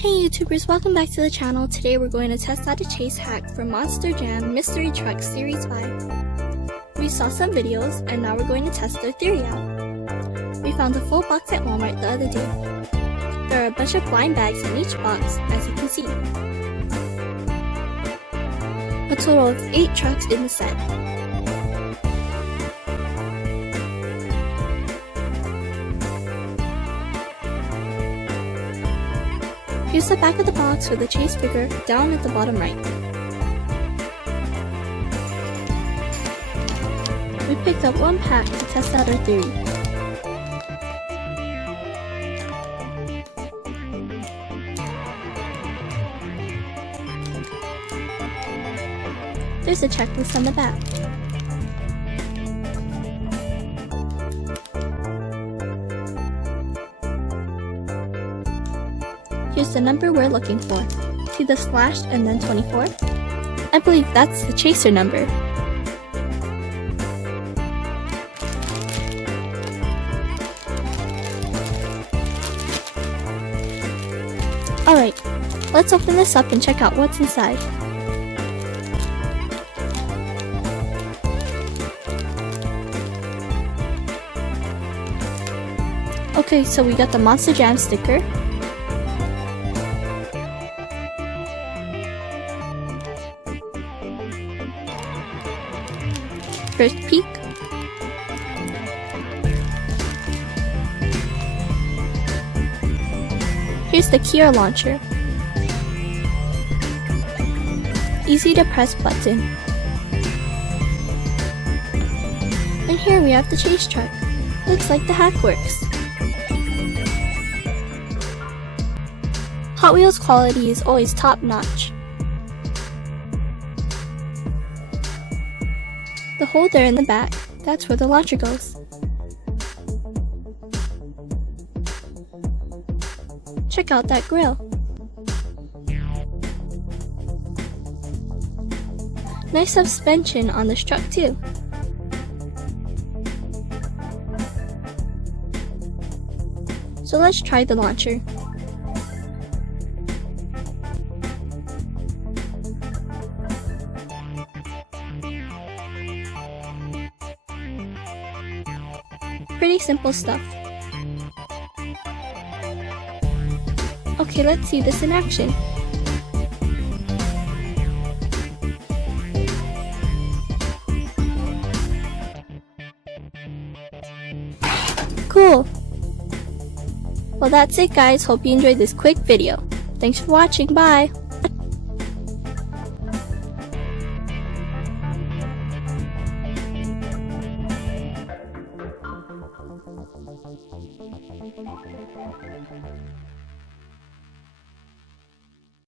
Hey YouTubers, welcome back to the channel. Today we're going to test out a chase hack for Monster Jam Mystery Truck Series 5. We saw some videos and now we're going to test their theory out. We found a full box at Walmart the other day. There are a bunch of blind bags in each box, as you can see. A total of 8 trucks in the set. Here's the back of the box with the chase figure down at the bottom right. We picked up one pack to test out our theory. There's a checklist on the back. Here's the number we're looking for. See the slash and then 24? I believe that's the chaser number. Alright, let's open this up and check out what's inside. Okay, so we got the Monster Jam sticker, first peek, here's the Kia launcher, easy to press button, and here we have the chase truck. Looks like the hack works. Hot Wheels quality is always top notch. The hole there in the back, that's where the launcher goes. Check out that grill. Nice suspension on this truck too. So let's try the launcher. Pretty simple stuff. Okay, let's see this in action. Cool! Well, that's it guys. Hope you enjoyed this quick video. Thanks for watching. Bye!